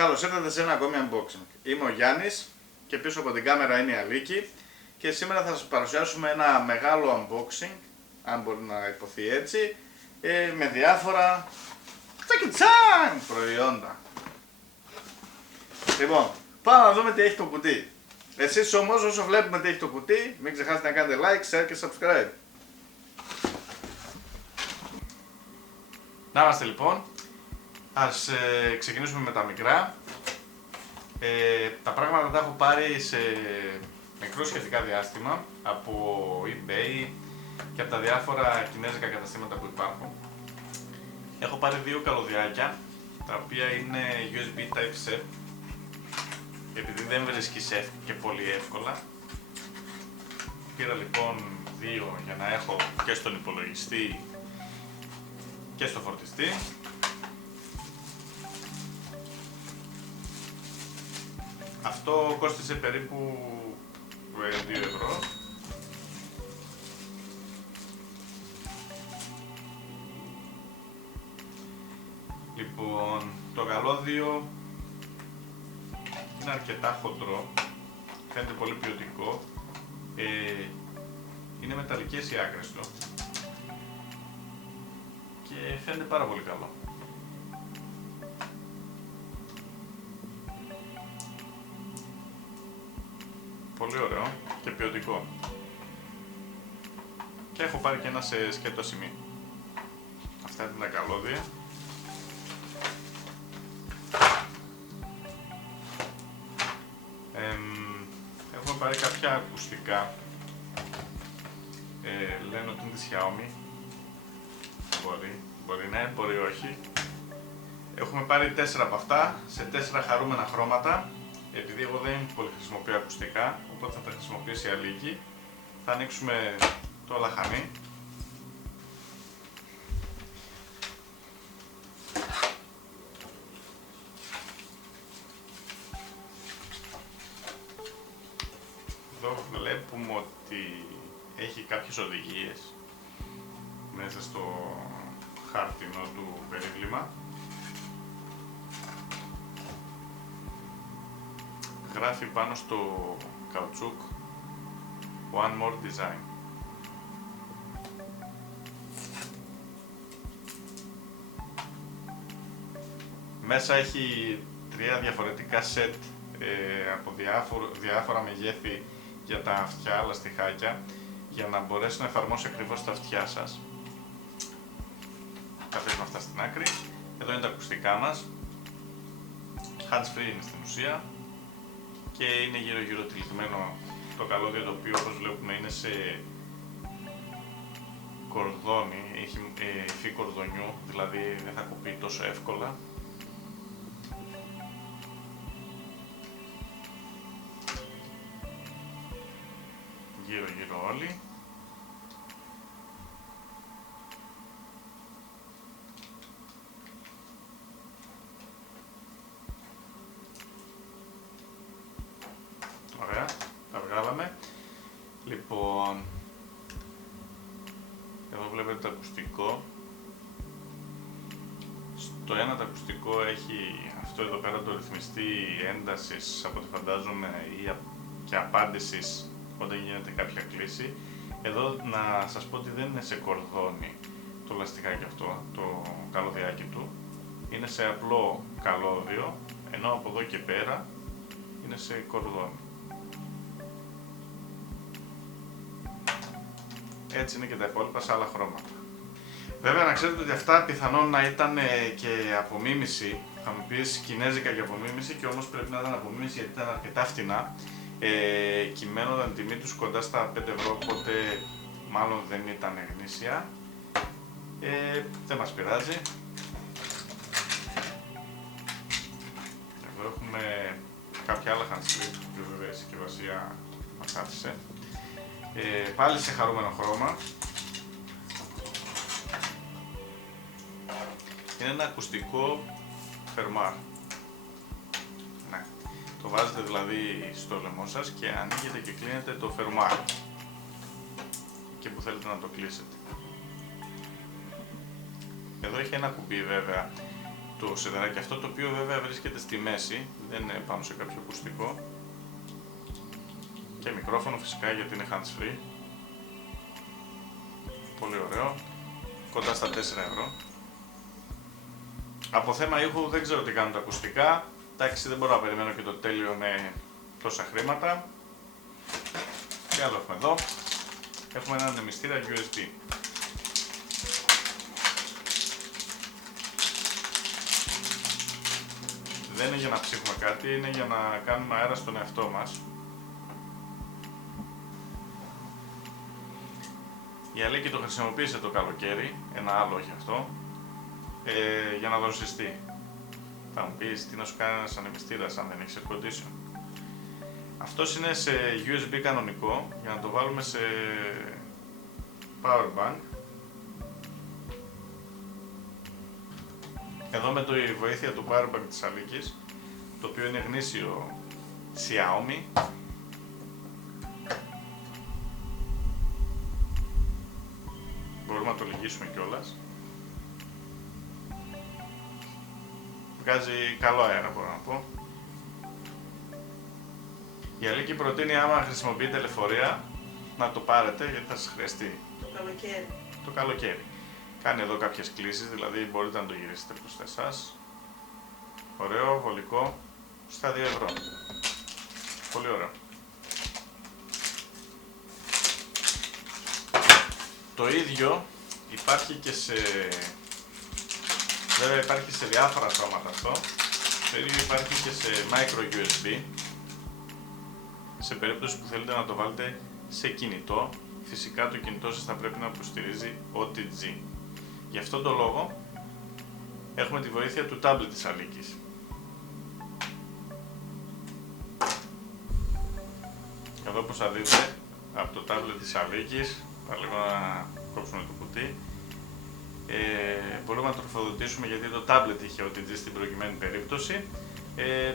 Καλώς ήρθατε σε ένα ακόμη unboxing. Είμαι ο Γιάννης και πίσω από την κάμερα είναι η Αλίκη και σήμερα θα σας παρουσιάσουμε ένα μεγάλο unboxing, αν μπορεί να υποθεί έτσι, με διάφορα τσακιτσάν προϊόντα. Λοιπόν, πάμε να δούμε τι έχει το κουτί. Εσείς όμως όσο βλέπουμε τι έχει το κουτί, μην ξεχάσετε να κάνετε like, share και subscribe. Να είμαστε λοιπόν. Ας ξεκινήσουμε με τα μικρά. Τα πράγματα τα έχω πάρει σε μικρό σχετικά διάστημα από eBay και από τα διάφορα κινέζικα καταστήματα που υπάρχουν. Έχω πάρει δύο καλωδιάκια, τα οποία είναι USB Type-C, επειδή δεν βρίσκεις και πολύ εύκολα. Πήρα λοιπόν δύο για να έχω και στον υπολογιστή και στο φορτιστή. Αυτό κόστισε περίπου 2 ευρώ. Λοιπόν, το καλώδιο είναι αρκετά χοντρό, φαίνεται πολύ ποιοτικό, είναι μεταλλικές οι άκρες του και φαίνεται πάρα πολύ καλό. Πολύ ωραίο και ποιοτικό. Και έχω πάρει και ένα σε σκέτο σημείο. Αυτά είναι τα καλώδια. Έχουμε πάρει κάποια ακουστικά. Λένε ότι είναι τη Xiaomi. Μπορεί ναι, μπορεί όχι. Έχουμε πάρει 4 από αυτά, σε 4 χαρούμενα χρώματα. Επειδή εγώ δεν πολύ χρησιμοποιώ ακουστικά, οπότε θα τα χρησιμοποιήσει η Αλίκη. Θα ανοίξουμε το λαχανί. Εδώ βλέπουμε ότι έχει κάποιες οδηγίες μέσα στο χάρτινο του περίβλημα. Γράφει πάνω στο καουτσούκ One More Design. Μέσα έχει 3 διαφορετικά σετ από διάφορα μεγέθη για τα αυτιά λαστιχάκια, για να μπορέσει να εφαρμόσει ακριβώς τα αυτιά σας. Τα αφήσουμε αυτά στην άκρη. Εδώ είναι τα ακουστικά μας. Hands free είναι στην ουσία. Και είναι γύρω γύρω τυλιγμένο το καλώδιο, το οποίο όπως βλέπουμε είναι σε κορδόνι, έχει υφή κορδονιού, δηλαδή δεν θα κοπεί τόσο εύκολα. Γύρω γύρω όλοι. Ωραία, τα βγάλαμε. Λοιπόν, εδώ βλέπετε το ακουστικό. Στο ένα το ακουστικό έχει αυτό εδώ πέρα το ρυθμιστή έντασης, από ό,τι φαντάζομαι, ή και απάντησης όταν γίνεται κάποια κλίση. Εδώ να σας πω ότι δεν είναι σε κορδόνι το λαστιχάκι αυτό, το καλωδιάκι του. Είναι σε απλό καλώδιο, ενώ από εδώ και πέρα είναι σε κορδόνι. Έτσι είναι και τα υπόλοιπα σε άλλα χρώματα. Βέβαια να ξέρετε ότι αυτά πιθανόν να ήταν και απομίμηση. Θα μου πεις κινέζικα για απομίμηση, και όμως πρέπει να ήταν απομίμηση γιατί ήταν αρκετά φτηνά. Κυμαίνονταν τιμή τους κοντά στα 5 ευρώ, οπότε μάλλον δεν ήταν γνήσια. Δεν μας πειράζει. Εδώ έχουμε κάποια άλλα hands-free, που βέβαια η συσκευασία μας άφησε. Πάλι σε χαρούμενο χρώμα. Είναι ένα ακουστικό φερμάρ. Ναι. Το βάζετε δηλαδή στο λαιμό σας και ανοίγετε και κλείνετε το φερμάρ και που θέλετε να το κλείσετε. Εδώ έχει ένα κουμπί βέβαια το σιδεράκι αυτό, το οποίο βέβαια βρίσκεται στη μέση, δεν είναι πάνω σε κάποιο ακουστικό. Και μικρόφωνο φυσικά γιατί είναι hands free. Πολύ ωραίο. Κοντά στα 4 ευρώ. Από θέμα ήχου δεν ξέρω τι κάνουν τα ακουστικά. Εντάξει, δεν μπορώ να περιμένω και το τέλειο με τόσα χρήματα. Τι άλλο έχουμε εδώ. Έχουμε έναν ανεμιστήρα USB. Δεν είναι για να ψύχουμε κάτι, είναι για να κάνουμε αέρα στον εαυτό μας. Η Αλίκη το χρησιμοποίησε το καλοκαίρι, ένα άλλο όχι αυτό, για να δροσιστεί. Θα μου πεις τι να σου κάνει ένας ανεμιστήρας αν δεν έχεις air condition. Αυτός είναι σε USB κανονικό, για να το βάλουμε σε power bank. Εδώ με τη βοήθεια του power bank της Αλίκης, το οποίο είναι γνήσιο Xiaomi. Μπορούμε να το λυγίσουμε κιόλας. Βγάζει καλό αέρα, μπορώ να πω. Η Αλίκη προτείνει άμα χρησιμοποιείτε λεωφορεία να το πάρετε γιατί θα σας χρειαστεί. Το καλοκαίρι. Κάνει εδώ κάποιες κλίσεις, δηλαδή μπορείτε να το γυρίσετε προς εσάς. Ωραίο, βολικό, στα 2 ευρώ. Πολύ ωραίο. Το ίδιο υπάρχει και σε... Βέβαια υπάρχει σε διάφορα σώματα αυτό. Το ίδιο υπάρχει και σε micro USB. Σε περίπτωση που θέλετε να το βάλετε σε κινητό, φυσικά το κινητό σας θα πρέπει να υποστηρίζει OTG. Γι' αυτόν τον λόγο έχουμε τη βοήθεια του tablet της Αλίκης. Εδώ όπως θα δείτε από το tablet της Αλίκης, θα λίγο να κόψουμε το κουτί, μπορούμε να τροφοδοτήσουμε γιατί το tablet είχε OTG στην προηγουμένη περίπτωση.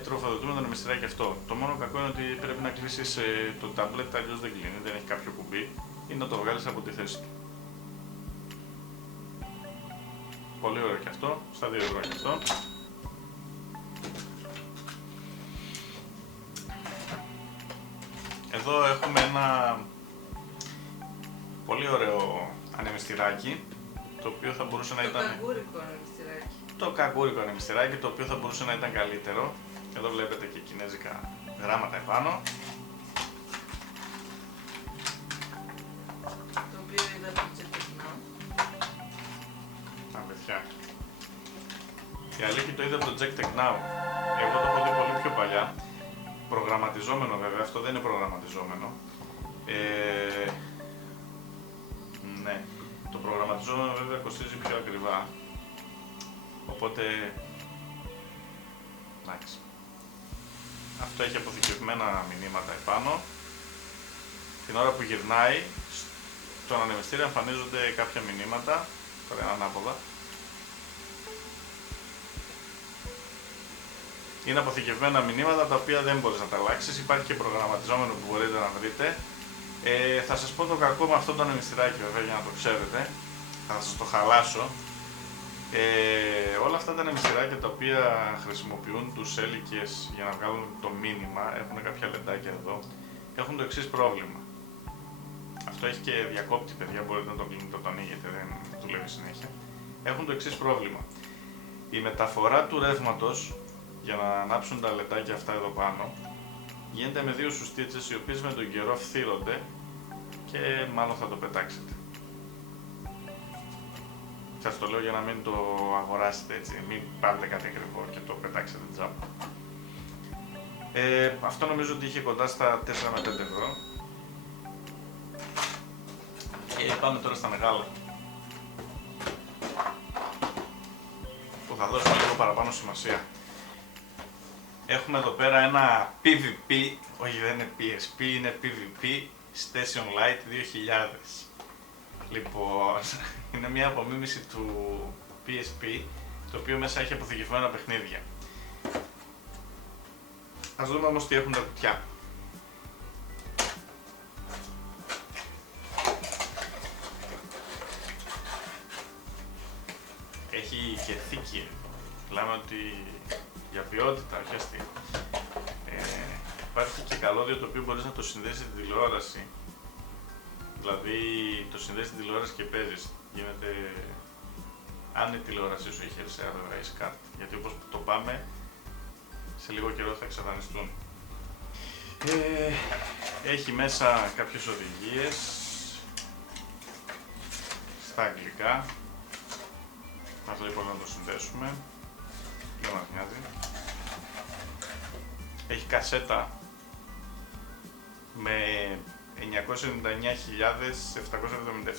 Τροφοδοτούμε το ανεμιστηράκι αυτό. Το μόνο κακό είναι ότι πρέπει να κλείσεις το tablet, αλλιώς δεν κλείνει, δεν έχει κάποιο κουμπί ή να το βγάλεις από τη θέση του. Πολύ ωραίο και αυτό, στα 2 ευρώ και αυτό. Εδώ έχουμε ένα πολύ ωραίο ανεμιστηράκι, το οποίο θα μπορούσε να ήταν... Καγκούρικο ανεμιστηράκι. Το καγκούρικο ανεμιστηράκι, το οποίο θα μπορούσε να ήταν καλύτερο. Εδώ βλέπετε και κινέζικα γράμματα επάνω. Το οποίο είδα από το Jack Now. Παιδιά. Η Αλίκη το είδε από το Jack Tech Now. Εγώ το έχω δει πολύ πιο παλιά. Προγραμματιζόμενο βέβαια, αυτό δεν είναι προγραμματιζόμενο. Ναι. Το προγραμματιζόμενο βέβαια κοστίζει πιο ακριβά. Οπότε... εντάξει. Αυτό έχει αποθηκευμένα μηνύματα επάνω. Την ώρα που γυρνάει, στον ανεμιστήρα εμφανίζονται κάποια μηνύματα. Τώρα είναι ανάποδα. Είναι αποθηκευμένα μηνύματα τα οποία δεν μπορείς να τα αλλάξεις. Υπάρχει και προγραμματιζόμενο που μπορείτε να βρείτε. Θα σας πω το κακό με αυτό το ανεμιστηράκι βέβαια για να το ξέρετε. Θα σας το χαλάσω. Όλα αυτά τα ανεμιστηράκια τα οποία χρησιμοποιούν τους έλικες για να βγάλουν το μήνυμα, έχουν κάποια λεντάκια εδώ, έχουν το εξής πρόβλημα. Αυτό έχει και διακόπτη, παιδιά, μπορείτε να το κλείνετε όταν ανοίγετε, δεν δουλεύει συνέχεια. Έχουν το εξής πρόβλημα. Η μεταφορά του ρεύματος για να ανάψουν τα λεντάκια αυτά εδώ πάνω γίνεται με δύο σουστίτσες οι οποίες με τον καιρό φθύρονται και μάλλον θα το πετάξετε. Σας το λέω για να μην το αγοράσετε έτσι, μην πάρετε κάτι ακριβό και το πετάξετε τζάμπα. Αυτό νομίζω ότι είχε κοντά στα 4 με 5 ευρώ. Και πάμε τώρα στα μεγάλα. Που θα δώσουμε λίγο παραπάνω σημασία. Έχουμε εδώ πέρα ένα PVP, όχι δεν είναι PSP, είναι PVP Station Light 2000. Λοιπόν, είναι μια απομίμηση του PSP, το οποίο μέσα έχει αποθηκευμένα παιχνίδια. Ας δούμε όμως τι έχουν τα κουτιά. Έχει και θήκη Λέμε ότι για ποιότητα, όχι αστείο. Υπάρχει και καλώδιο το οποίο μπορείς να το συνδέσεις στην τηλεόραση. Δηλαδή το συνδέσεις στην τηλεόραση και παίζεις. Γίνεται... Αν η τηλεόραση σου έχει RCA, βέβαια έχεις κάρτα. Γιατί όπως το πάμε, σε λίγο καιρό θα εξαφανιστούν. Έχει μέσα κάποιες οδηγίες στα αγγλικά. Αυτό λοιπόν να το συνδέσουμε. Δεν μας νοιάζει. Έχει κασέτα με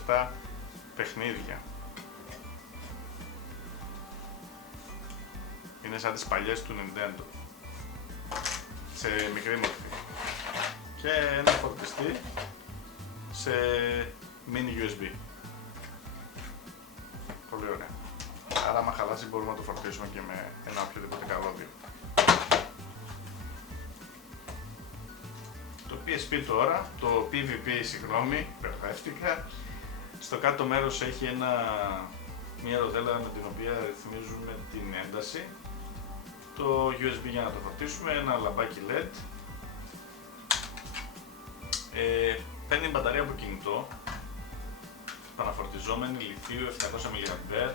999.777 παιχνίδια. Είναι σαν τις παλιές του Nintendo. Σε μικρή μορφή. Και ένα φορτιστή σε mini USB. Πολύ ωραία. Άρα άμα χαλάσει μπορούμε να το φορτίσουμε και με ένα οποιοδήποτε καλώδιο. Το PSP τώρα, το PVP, συγγνώμη, μπερδεύτηκα. Στο κάτω μέρος έχει μια ροδέλα με την οποία ρυθμίζουμε την ένταση. Το USB για να το φορτίσουμε, ένα λαμπάκι LED. Παίρνει μπαταρία από κινητό, επαναφορτιζόμενη, λιθίου 700 mAh.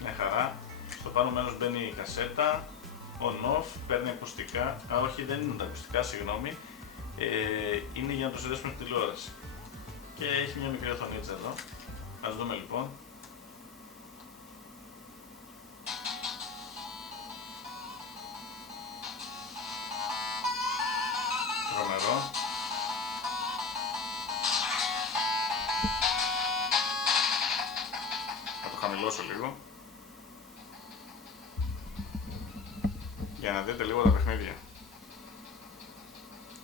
Μια χαρά. Στο πάνω μέρος μπαίνει η κασέτα, on-off, παίρνει ακουστικά. Όχι, δεν είναι τα ακουστικά, συγγνώμη. Είναι για να το συνδέσουμε στην τηλεόραση. Και έχει μια μικρή οθονίτσα εδώ. Ας δούμε λοιπόν. Τρομερό. Θα το χαμηλώσω λίγο για να δείτε λίγο τα παιχνίδια.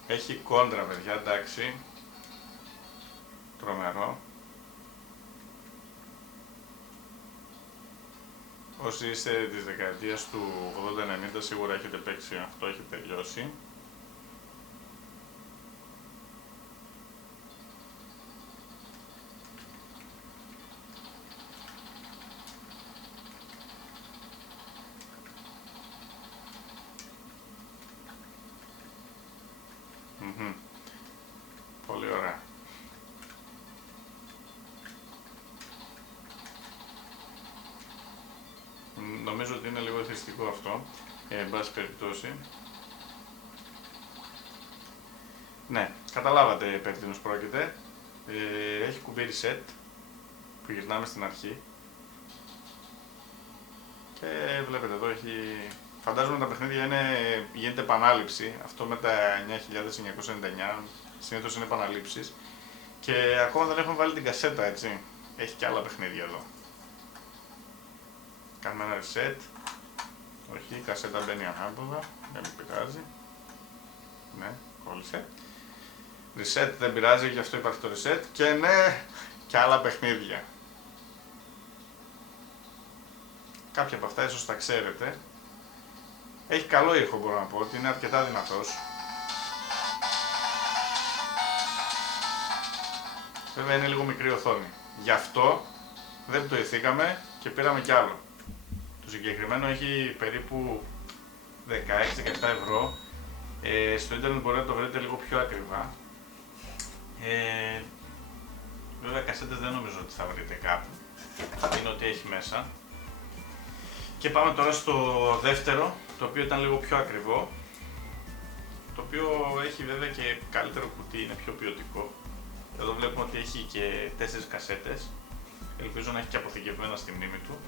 Έχει κόντρα, παιδιά, εντάξει. Τρομερό. Όσοι είστε της δεκαετίας του 80-90 σίγουρα έχετε παίξει αυτό, έχει τελειώσει. Πολύ ωραία. Νομίζω ότι είναι λίγο εθιστικό αυτό, εν πάση περιπτώσει. Ναι, καταλάβατε περί τίνος πρόκειται. Έχει κουμπί reset που γυρνάμε στην αρχή. Και βλέπετε εδώ έχει... Φαντάζομαι τα παιχνίδια γίνεται επανάληψη. Αυτό με τα 9.999 συνήθως είναι επαναλήψεις. Και ακόμα δεν έχουμε βάλει την κασέτα, έτσι. Έχει και άλλα παιχνίδια εδώ. Κάνουμε ένα reset. Όχι, η κασέτα μπαίνει ανάποδα. Δεν με πειράζει. Ναι, κόλλησε. Reset δεν πειράζει, γι' αυτό υπάρχει το reset. Και ναι, και άλλα παιχνίδια. Κάποια από αυτά ίσως τα ξέρετε. Έχει καλό ήχο, μπορώ να πω, ότι είναι αρκετά δυνατός. Βέβαια είναι λίγο μικρή οθόνη. Γι' αυτό δεν πτωηθήκαμε και πήραμε κι άλλο. Το συγκεκριμένο έχει περίπου 16-17 ευρώ. Στο ίντερνετ μπορείτε να το βρείτε λίγο πιο ακριβά. Βέβαια κασέτες δεν νομίζω ότι θα βρείτε κάπου. Είναι ότι έχει μέσα. Και πάμε τώρα στο δεύτερο, το οποίο ήταν λίγο πιο ακριβό. Το οποίο έχει βέβαια και καλύτερο κουτί, είναι πιο ποιοτικό. Εδώ βλέπουμε ότι έχει και 4 κασέτες. Ελπίζω να έχει και αποθηκευμένα στη μνήμη του.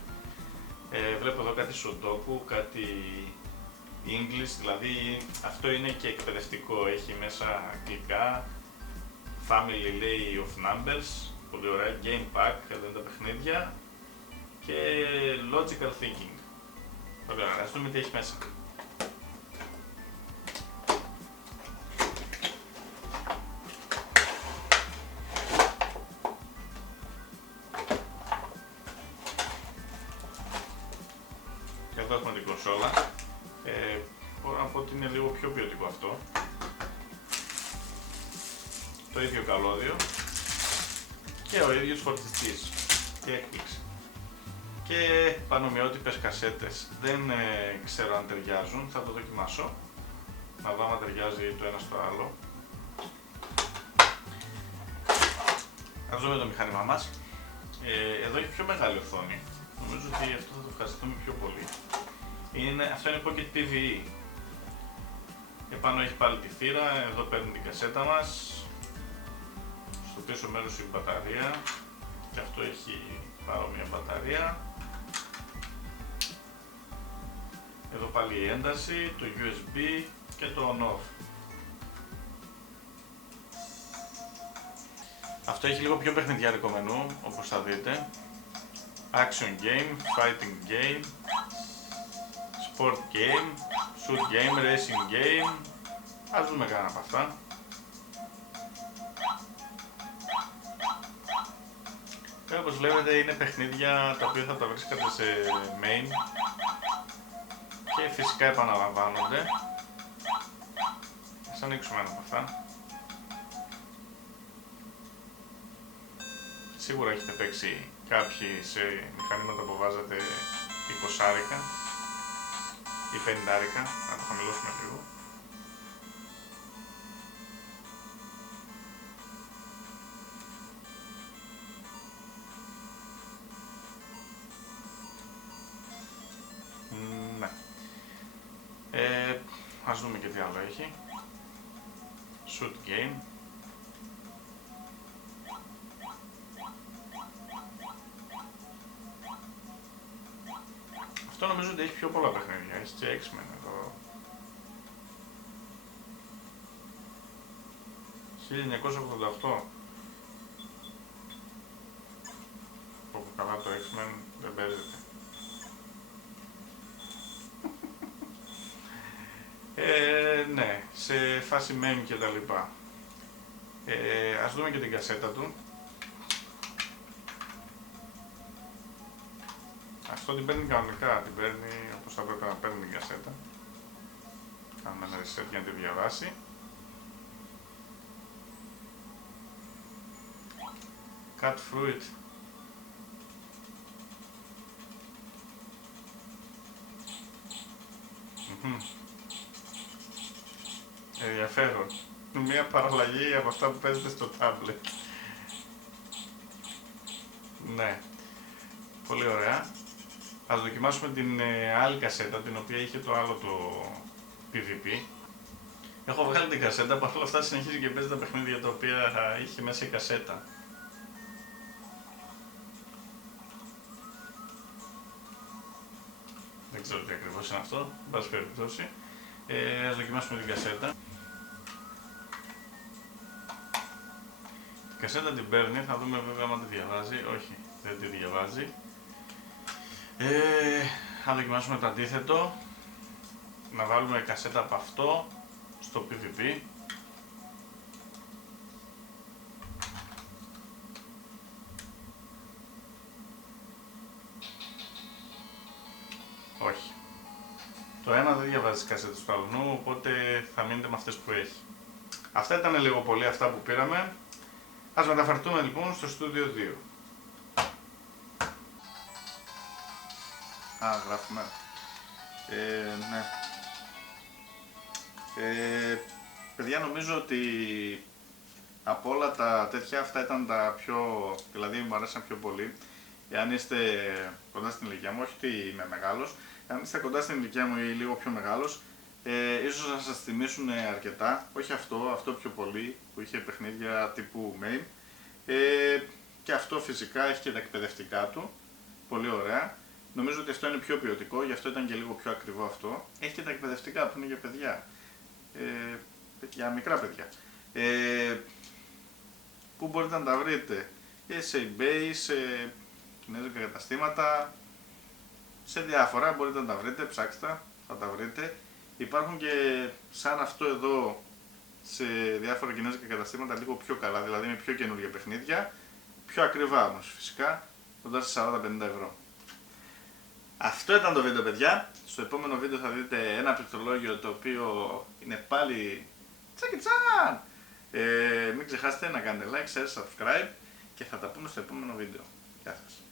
Βλέπω εδώ κάτι Sudoku, κάτι English, δηλαδή αυτό είναι και εκπαιδευτικό. Έχει μέσα αγγλικά, Family Lay of Numbers, πολύ ωραία, Game Pack, εδώ είναι τα παιχνίδια και Logical Thinking. Πολύ ωραία, ας δούμε τι έχει μέσα. Εδώ έχουμε την κονσόλα. Μπορώ να πω ότι είναι λίγο πιο ποιοτικό αυτό. Το ίδιο καλώδιο και ο ίδιος φορτιστής. Τι έκπληξη. και πανομοιότυπες κασέτες. Δεν ξέρω αν ταιριάζουν, θα το δοκιμάσω. Να δω αν ταιριάζει το ένα στο άλλο. Ας δούμε το μηχάνημά μας. Εδώ έχει πιο μεγάλη οθόνη. Νομίζω ότι αυτό θα το ευχαριστούμε πιο πολύ. Αυτό είναι Pocket PVE. Επάνω έχει πάλι τη θύρα, εδώ παίρνει την κασέτα μας. Στο πίσω μέρος η μπαταρία. Και αυτό έχει παρόμοια μπαταρία. Εδώ πάλι η ένταση, το USB και το on-off. Αυτό έχει λίγο πιο παιχνιδιάρικο μενού, όπως θα δείτε. Action game, fighting game, sport game, shoot game, racing game. Ας δούμε κανένα από αυτά. Όπως βλέπετε είναι παιχνίδια τα οποία θα τα βρίσκατε σε main και φυσικά επαναλαμβάνονται. Ας ανοίξουμε ένα από αυτά. Σίγουρα έχετε παίξει κάποιοι σε μηχανήματα που βάζετε 20 ή 50, να το χαμηλώσουμε λίγο. Ναι. Ας δούμε και τι άλλο έχει. Shoot game. Αυτό νομίζω ότι έχει πιο πολλά παιχνίδια, έχει και X-Men εδώ. 1988. Όπου καλά το X-Men δεν παίζεται. Ναι, σε φάση meme και τα λοιπά. Ας δούμε και την κασέτα του. Αυτό την παίρνει κανονικά, την παίρνει όπως θα πρέπει να παίρνει την κασέτα. Κάνουμε ένα reset για να τη διαβάσει. Cut through it. Ενδιαφέρον. Μια παραλλαγή από αυτά που παίζετε στο tablet. Ναι. Πολύ ωραία. Ας δοκιμάσουμε την άλλη κασέτα, την οποία είχε το άλλο το PvP. Έχω βγάλει την κασέτα, παρ' όλα αυτά συνεχίζει και παίζει τα παιχνίδια τα οποία είχε μέσα η κασέτα. Δεν ξέρω τι ακριβώς είναι αυτό, εν πάση περιπτώσει. Ας δοκιμάσουμε την κασέτα. Την κασέτα την παίρνει, θα δούμε βέβαια αν τη διαβάζει. Όχι, δεν τη διαβάζει. Αν δοκιμάσουμε το αντίθετο, να βάλουμε κασέτα από αυτό στο PvP. Όχι. Το ένα δεν διαβάζει τις κασέτες του αλλού, οπότε θα μείνετε με αυτές που έχει. Αυτά ήταν λίγο πολύ αυτά που πήραμε. Ας μεταφερθούμε λοιπόν στο Studio 2. Γράφουμε. Ναι. Παιδιά, νομίζω ότι από όλα τα τέτοια αυτά ήταν τα πιο, δηλαδή μου αρέσαν πιο πολύ. Εάν είστε κοντά στην ηλικία μου, όχι ότι είμαι μεγάλος, εάν είστε κοντά στην ηλικία μου ή λίγο πιο μεγάλος, ίσως να σας θυμίσουν αρκετά, όχι αυτό πιο πολύ που είχε παιχνίδια τύπου main. Και αυτό φυσικά έχει και τα εκπαιδευτικά του, πολύ ωραία. Νομίζω ότι αυτό είναι πιο ποιοτικό, γι' αυτό ήταν και λίγο πιο ακριβό αυτό. Έχει και τα εκπαιδευτικά που είναι για παιδιά, για μικρά παιδιά. Πού μπορείτε να τα βρείτε? Σε eBay, σε κινέζικα καταστήματα, σε διάφορα μπορείτε να τα βρείτε, ψάξτε, θα τα βρείτε. Υπάρχουν και σαν αυτό εδώ σε διάφορα κινέζικα καταστήματα λίγο πιο καλά, δηλαδή με πιο καινούργια παιχνίδια, πιο ακριβά όμως φυσικά, κοντά στα 40-50 ευρώ. Αυτό ήταν το βίντεο, παιδιά. Στο επόμενο βίντεο θα δείτε ένα πληκτρολόγιο το οποίο είναι πάλι τσακιτσάν. Μην ξεχάσετε να κάνετε like, share, subscribe και θα τα πούμε στο επόμενο βίντεο. Γεια σας.